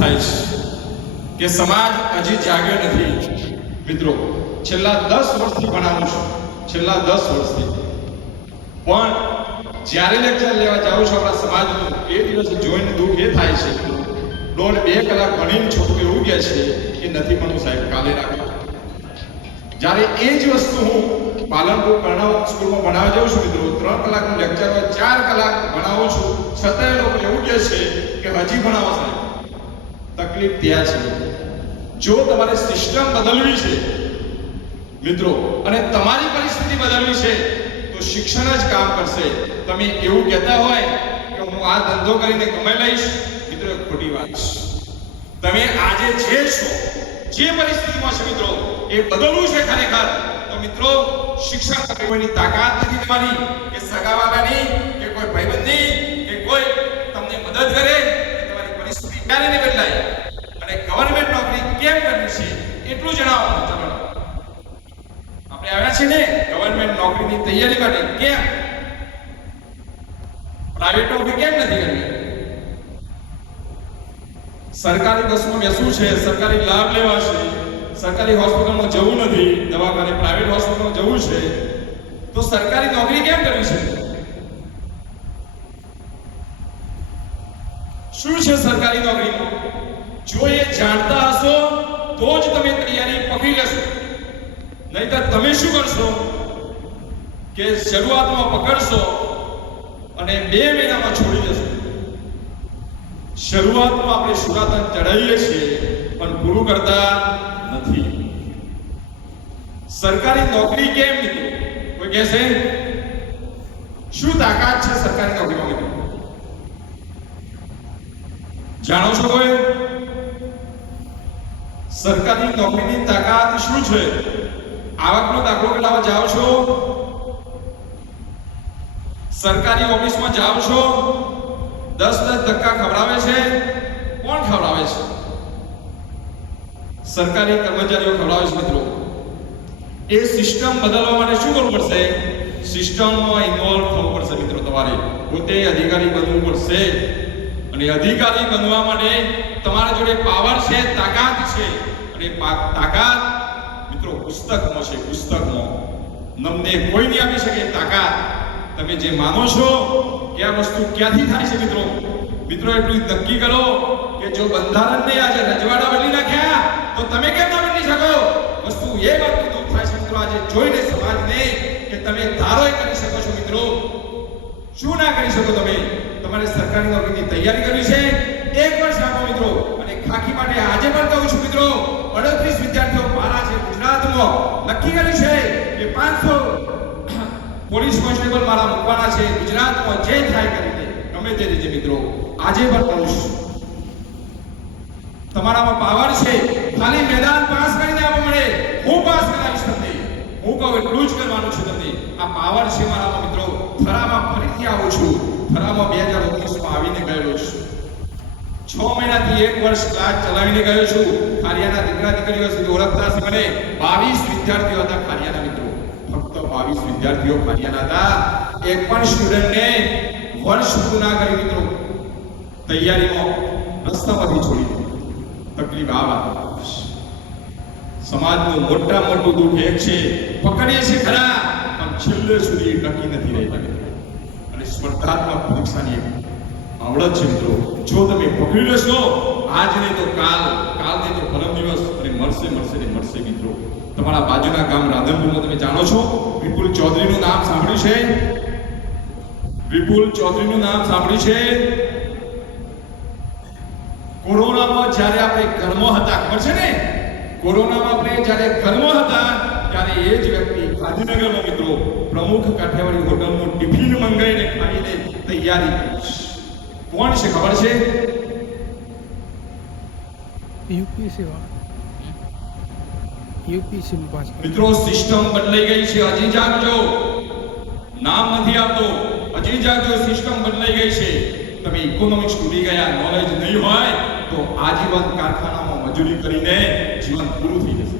થાય છે કે સમાજ હજી જાગ્યો નથી. મિત્રો છેલ્લા 10 વર્ષથી ભણાવું છું, છેલ્લા 10 વર્ષથી, પણ જ્યારે લેક્ચર લેવા જાઉં છું આપણા સમાજનું, એ દિવસે જોઈને દુઃખ એ થાય છે 1.5-2 કલાક ભણીને છોકરું એવું કહે છે કે નથી ભણવું સાહેબ, કાલે રાખો. જ્યારે એ જ વસ્તુ હું પાલનપુર કર્ણાવ સ્કૂલમાં ભણાવવા જાઉં છું મિત્રો, 3 કલાકનું લેક્ચર હોય, 4 કલાક ભણાવું છું, છતાંય લોકો એવું કહે છે કે હજી ભણાવો સાહેબ. તકલીફ ત્યાં છે. જો તમારે સિસ્ટમ બદલવી છે મિત્રો, અને તમારી પરિસ્થિતિ બદલવી છે, તો શિક્ષણ જ કામ કરશે. તમે એવું કહેતા હોય કે હું આ ધંધો કરીને કમાઈ લઈશ, મિત્રો ખોટી વાત છે. તમે આજે જે છો, જે પરિસ્થિતિમાં છો મિત્રો, એ બદલવું છે ખરેખર, તો મિત્રો શિક્ષણ કરવાની તાકાત નથી તમારી, કે સગાવાલાની, કે કોઈ ભાઈબંધની, કે કોઈ તમને મદદ કરે, કે તમારી પરિસ્થિતિ ક્યારે નહીં બદલાય. અને ગવર્નમેન્ટ નોકરી કેમ કરવી છે એટલું જણાવો. ચાલો આપણે આવ્યા છીએ ને ગવર્નમેન્ટ નોકરીની તૈયારી માટે, કેમ? પ્રાઇવેટ નોકરી કેમ નથી કરવી? સરકારી બસમાં બેસવું છે, સરકારી લાભ લેવા છે, સરકારી હોસ્પિટલમાં જવું નથી, દવાખાને પ્રાઇવેટ હોસ્પિટલમાં જવું છે, તો સરકારી નોકરી કેમ કરવી છે? શું છે સરકારી નોકરી? જો એ જાણતા હશો તો જ તમે તૈયારી પકડી લેશો, નહીતર તમે શું કરશો કે શરૂઆતમાં પકડશો અને 2 મહિનામાં છોડી દેશો. શરૂઆતમાં આપણે સુરાતન ચડાવીએ છીએ પણ પૂરું કરતા નથી. સરકારી નોકરી કેમ મિત્રો? કોઈ કહેશે શું તાકાત છે સરકારી નોકરીમાં મિત્રો? જાણો છો કોઈ? સરકારી નોકરીની તાકાત શું છે? આવકનો દાખલો કઢાવવા જાઓ છો, સરકારી ઓફિસમાં જાઓ છો, 10 ધક્કા ખવડાવે છે, કોણ ખવડાવે છે? સરકારી કર્મચારીઓ ખવડાવે છે મિત્રો. એ સિસ્ટમ બદલવા માટે શું કરવું પડશે? સિસ્ટમમાં ઇન્વોલ્વ થવું પડશે મિત્રો. તમારે પોતે અધિકારી બનવું પડશે, અને અધિકારી બનવા માટે તમારા જોડે પાવર છે, તાકાત છે, અને તાકાત મિત્રો પુસ્તકમાં છે. પુસ્તકમાં તમને કોઈ નહીં આપી શકે તાકાત. તમે જે માનો છો કે આ વસ્તુ ક્યાંથી થાય છે મિત્રો, મિત્રો એટલું નક્કી કરો કે જો બંધારણને આજે રજવાડા બદલી નાખ્યા, તો તમે કેમ ના બદલી શકો? વસ્તુ એ વાતનું દુઃખ થાય છે મિત્રો આજે જોઈને સમાજને, કે તમે ધારો એ કરી શકો છો મિત્રો, શું ના કરી શકો તમે? તમારે સરકારી નોકરીની તૈયારી કરવી છે, 1 વર્ષ આપો મિત્રો. અને ખાકી માટે આજે પણ કહું છું મિત્રો, 38 વિદ્યાર્થીઓ મારા છે ગુજરાતમાં, નક્કી કર્યું છે કે 500 પોલીસ કોન્સ્ટેબલ મારા મૂકવાના છે ગુજરાતમાં. જે થાય કરીને ગમે તે રીતે મિત્રો આજે પણ કહું છું, તમારામાં પાવર છે, ખાલી મેદાન પાસ કરીને આપો મળે, હું પાસ કરાવીશ તમને. હું કહું એટલું જ કરવાનું છે તમને. આ પાવર છે મારામાં મિત્રો. થરામાં ફરીથી આવું છું. થરામાં 2019માં આવીને ગયેલો છું. 6 મહિનાથી 1 વર્ષ ક્લાસ ચલાવીને ગયો છું. ખારિયાના દીકરા દીકરીઓ સુધી ઓળખતા છે મને. 22 વિદ્યાર્થીઓ હતા ખારિયાના મિત્રો, ફક્ત 22 વિદ્યાર્થીઓ ખારિયાના હતા. એક પણ સ્ટુડન્ટને વર્ષ પૂરું ના કરી મિત્રો તૈયારીમાં રસ્તામાંથી છોડી દીધું. તકલીફ આ વાત. સમાજનું મોટા મોટું દુઃખ એક છે, પકડીએ છે ખરા પણ છેલ્લે સુધી ટકી નથી રહેતા. અને સ્પર્ધાત્મક પરીક્ષાની આવડત છે મિત્રો, જો તમે પકડી લેશો, આજ નહીં તો કાલ, કાલ નહીં તો પરમ દિવસ, અને મળશે મળશે ને મળશે મિત્રો. તમારા બાજુના ગામ રાધનપુરમાં તમે જાણો છો, વિપુલ ચૌધરીનું નામ સાંભળ્યું છે? વિપુલ ચૌધરીનું નામ સાંભળ્યું છે? કોરોનામાં જ્યારે આપણે ઘરમાં હતા, ખબર છે ને? કોરોનામાં આપણે જ્યારે ઘરમાં હતા ત્યારે એ જ વ્યક્તિ ગાંધીનગરમાં મિત્રો પ્રમુખ કાઠિયાવાડી હોટલનું ટિફિન મંગાવીને ખાઈને તૈયારી કરી. કોણ છે ખબર છે? યુપીસી મિત્રો સિસ્ટમ બદલાઈ ગઈ છે. હજી જાગજો, નામ નથી આપતો, હજી જાગજો, સિસ્ટમ બદલાઈ ગઈ છે. તમે ઇકોનોમિક્સ ભૂલી ગયા, નોલેજ નહીં હોય તો આજીવન કારખાનામાં મજૂરી કરીને જીવન પૂરું થઈ જશે.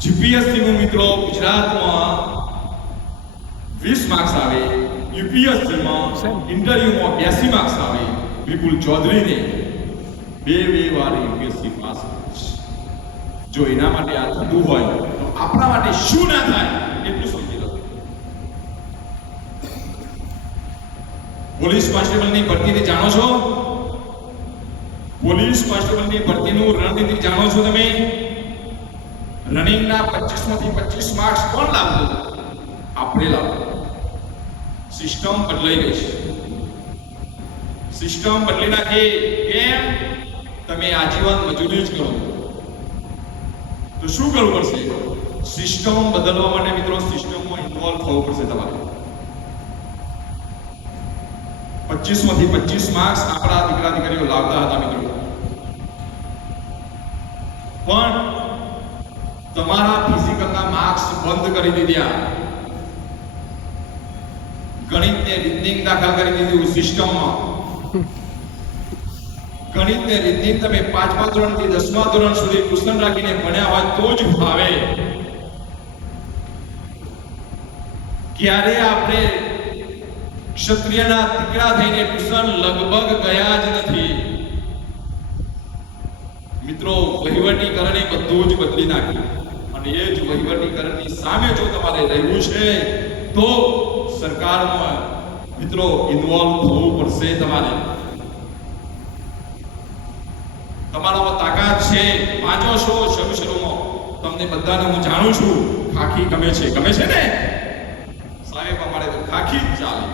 જીપીએસસી નું મિત્રો ગુજરાતમાં 20 માર્ક્સ આવે, યુપીએસસીમાં ઇન્ટરવ્યુમાં 82 માર્ક્સ આવે વિપુલ ચૌધરીને બે વાર યુપીએસસી પાસ જો એના માટે આ થતું હોય તો આપણા માટે શું ના થાય એટલું સમજી લો. પોલીસ કોન્સ્ટેબલની ભરતીને જાણો છો? પોલીસ કોન્સ્ટેબલની ભરતીનું રણનીતિ જાણો છો તમે? રનિંગના 25 માંથી 25 માર્ક્સ કોણ લાવતું? આપણે લાવતું. સિસ્ટમ બદલાઈ ગઈ છે. સિસ્ટમ બદલી નાખી. કેમ? તમે આજીવન મજૂરી જ કરો તો શું કરવું પડશે? સિસ્ટમ બદલવા માટે મિત્રો સિસ્ટમમાં ઇન્વોલ્વ થવું પડશે તમારે. 25 માંથી 25 માર્ક્સ આપણા દીકરા દીકરીઓ લાવતા હતા મિત્રો, પણ તમારા ફિઝિકલના માર્ક્સ બંધ કરી દીધા. ગણિતને રીઝનિંગ દાખલ કરી દીધું સિસ્ટમમાં. ગણિત ને રીઝનિંગ તમે 5મા ધોરણથી 10મા ધોરણ સુધી ટ્યુશન રાખીને ભણ્યા હોય તો જ ફાવે. ક્યારે આપણે ક્ષત્રિયના દીકરા થઈને ટ્યુશન લગભગ ગયા જ નથી મિત્રો. વહીવટીકરણે બધું જ બદલી નાખ્યું અને એ જ વહીવટીકરણની સામે જો તમારે રહેવું છે તો સરકારમાં મિત્રો ઇન્વોલ્વ થવું પડશે. તમારામાં તાકાત છે, વાંચો છો શરૂમાં. તમને બધાને હું જાણું છું ખાખી ગમે છે ને સાહેબ? અમારે તો ખાખી જ ચાલે.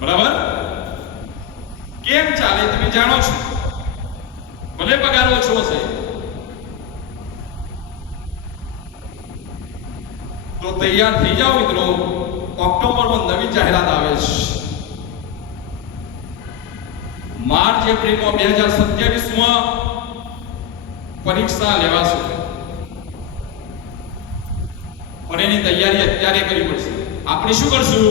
બરાબર? કેમ ચાલે તમે જાણો છો? ભલે પગાર ઓછો છે તો તૈયાર થઈ જાઓ મિત્રો. ઓક્ટોબરમાં નવી જાહેરાત આવે છે. માર્ચ એપ્રિલમાં 2027માં પરીક્ષા લેવાશે. પણ એની તૈયારી અત્યારે કરવી પડશે. આપણે શું કરશું?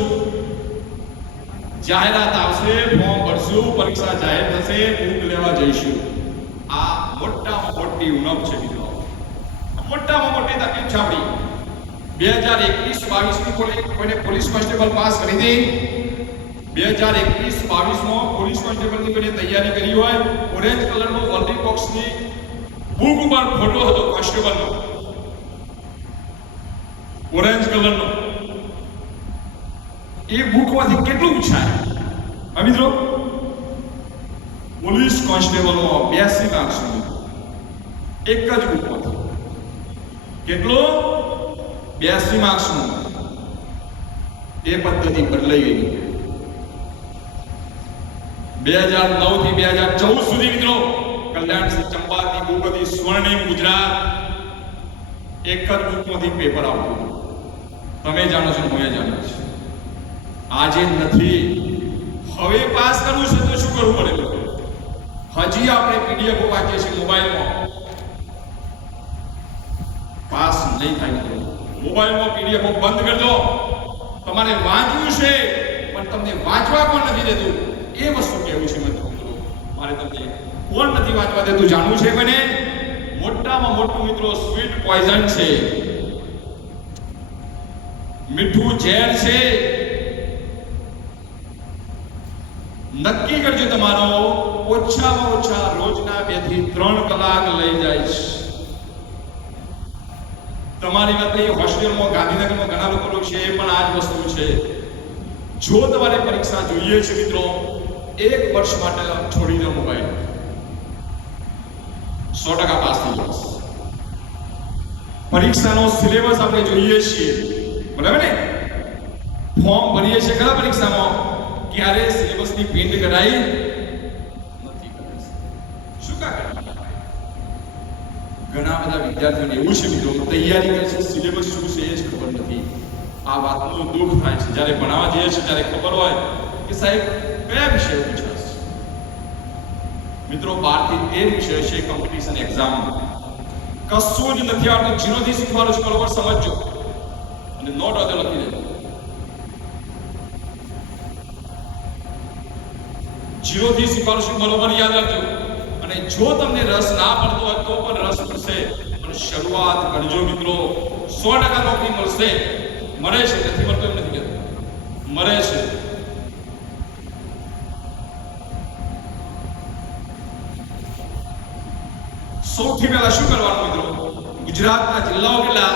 જાહેરાત આવશે, ફોર્મ ભરશું, પરીક્ષા જાહેર થશે, બુક લેવા જઈશું. આ મોટામાં મોટી ઉણપ છે મિત્રો. મોટામાં મોટી તકલીફ છે આપણી. 2021-22ની કોઈને પોલીસ કોન્સ્ટેબલ પાસ કરી દે. 2021-22માં પોલીસ કોન્સ્ટેબલની કોઈને તૈયારી કરી હોય, ઓરેન્જ કલરનો વર્દી બોક્સની બુક ઉપર ફોટો હતો કોન્સ્ટેબલનો, ઓરેન્જ કલરનો. એ બુકમાંથી કેટલું પૂછાય મિત્રો? પોલીસ કોન્સ્ટેબલમાં 82 માર્ક્સનું એક જ બુકમાંથી. કેટલો? 82 માર્ક્સનું. એ પદ્ધતિ બદલાઈ ગઈ. 2009 થી 2014 સુધી મિત્રો કલ્યાણસિંહ ચંપાની બુક હતી સ્વર્ણિમ ગુજરાત. એક જ બુકમાંથી પેપર આવતું. તમે જાણો છો, હું જાણું છું. આજે નથી. હવે પાસ કરવું છે તો શું કરવું પડે? હજી આપણે પીડીએફ વાંચીએ છીએ મોબાઈલમાં. પાસ નહીં થાય. મોબાઈલમાં પીડીએફ બંધ કરી દો. તમારે વાંચવું છે પણ તમને વાંચવા કોણ નથી દેતું? એ વસ્તુ કેવું છે મિત્રો? મારે તમને કોણ નથી વાંચવા દેતું જાણવું છે મને? મોટામાં મોટું મિત્રો સ્વીટ પોઈઝન છે. મીઠું ઝેર છે. નક્કી કરજો તમારો ઓછામાં ઓછા રોજના 2 થી 3 કલાક લઈ જાય છે. તમારી વાત નહીં. હોસ્ટેલમાં ગાંધીનગરમાં ઘણા લોકો છે એ પણ આ જ વસ્તુ છે. જો તમારે પરીક્ષા જોઈએ છે મિત્રો, 1 વર્ષ માટે છોડી દો મોબાઈલ. 100% પાસ થઈ જશે. પરીક્ષાનો સિલેબસ આપણે જોઈએ છીએ, બરાબર ને? ફોર્મ ભરીએ છીએ ખરા પરીક્ષામાં, ક્યારે સિલેબસની પ્રિન્ટ કરાઈ નથી. શું કામ? ઘણા બધા વિદ્યાર્થીઓને એવું છે મિત્રો, તૈયારી કરે છે, સિલેબસ શું છે એ જ ખબર નથી. આ વાતનું દુઃખ થાય છે. જ્યારે ભણાવવા જઈએ છીએ ત્યારે ખબર હોય કે સાહેબ કયા વિષયો પૂછાશે. મિત્રો 12 થી 13 વિષય છે કોમ્પિટિશન એક્ઝામ. કશું જ નથી આવડતું. 0 થી શીખવાનું છે, બરોબર સમજજો અને નોટ હતો લખી દેજો. 0 થી શીખવાનું છે, બરોબર યાદ રાખજો. અને જો તમને રસ ના પડતો હોય તો પણ રસ પડશે, પણ શરૂઆત કરજો મિત્રો. 100% નોકરી મળશે. મળે છે, નથી મળતો એમ નથી કહેતો, મળે છે. સૌથી પહેલા શું કરવાનું મિત્રો? ગુજરાતના જિલ્લાઓ કેટલા?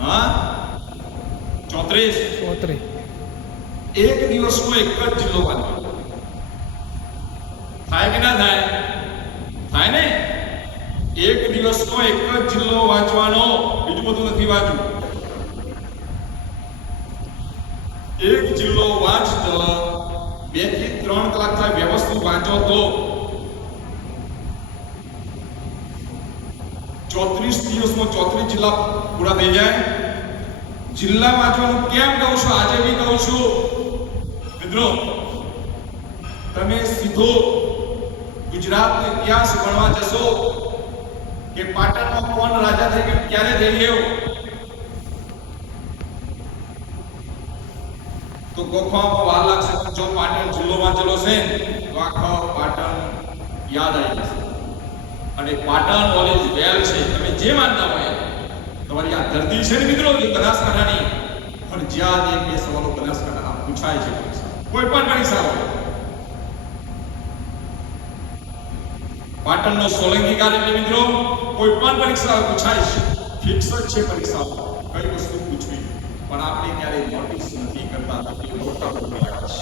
હા 34. એક દિવસમાં એક જ જિલ્લો વાંચવાનો. થાય કે ના થાય? થાય ને? એક દિવસનો એક જ જિલ્લો વાંચવાનો, બીજું બધું નથી વાંચવું. એક જિલ્લો વાંચતો 2 થી 3 કલાક થાય વ્યવસ્થિત વાંચો તો 34 દિવસમાં 34 જિલ્લા પૂરા થઈ જાય. જિલ્લા વાંચવાનું કેમ કહું છું? આજે બી કહું છું મિત્રો, તમે સીધો ગુજરાતનો ઇતિહાસ ભણવા જશો કે પાટણમાં કોણ રાજા થઈ ગયો, ક્યારે થઈ ગયો, તો ગોખવામાં વાર લાગશે. જો પાટણ જિલ્લો વાંચેલો છે તો આખો પાટણ યાદ આવી જશે. અને પાટણ નોલેજ વેલ છે. તમે જે માનતા હોય, તમારી આ ધરતી છે ને મિત્રો, એ બનાસકાંઠાની ફરજિયાત એક બે સવાલો બનાસકાંઠાના પૂછાય છે. કોઈ પણ પરીક્ષા હોય, પાટણનો સોલંકી કાળ એટલે મિત્રો કોઈ પણ પરીક્ષા પૂછાય છે. ફિક્સ જ છે પરીક્ષા કઈ વસ્તુ પૂછવી, પણ આપણે ક્યારે નોટિસ નથી કરતા. મોટા પ્રયાસ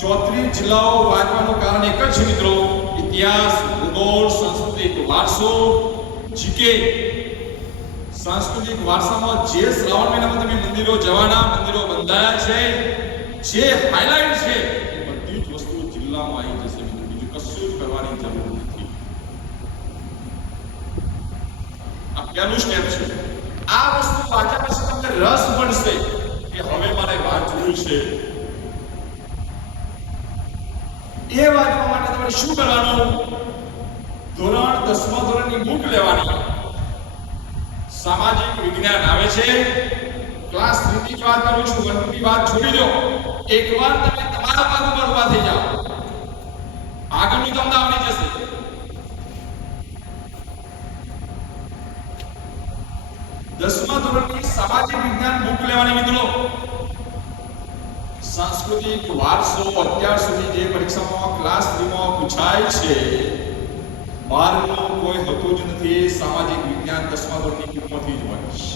34 જિલ્લાઓ વાંચવાનું કારણ એક જ છે મિત્રો, ઇતિહાસ, ભૂગોળ, સાંસ્કૃતિક વારસો, જીકે. સાંસ્કૃતિક વારસામાં જે શ્રાવણ મહિનામાં તમે મંદિરો જવાના, મંદિરો બંધાયા છે, જે હાઇલાઇટ છે, એ બધી જ વસ્તુ જિલ્લામાં આવી જશે. બીજું કશું જ કરવાની જરૂર નથી. આ પહેલું સ્ટેપ છે. આ વસ્તુ વાંચ્યા પછી તમને રસ પડશે કે હવે મારે વાંચવું છે. એ વાંચવા માટે તમારે શું કરવાનું? ધોરણ 10મા ધોરણની બુક લેવાની. સામાજિક વિજ્ઞાન આવે છે. ક્લાસ 3 ની વાત કરું છું, 1 ની વાત છોડી દો. એકવાર તમે તમારા પગ ઉપર ઊભા થઈ જાઓ, આગળનું તમને આવડી જશે. દસમા ધોરણની સામાજિક વિજ્ઞાન બુક લેવાની મિત્રો. સાંસ્કૃતિક વારસો અત્યાર સુધી જે પરીક્ષામાં ક્લાસ 3 માં પૂછાય છે, બહારનું કોઈ હોતું જ નથી. સામાજિક વિજ્ઞાન 10મા ધોરણની બુકમાંથી જ હોય છે.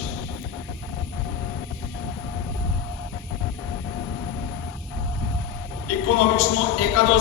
ઇકોનોમિક્સનો એકાદો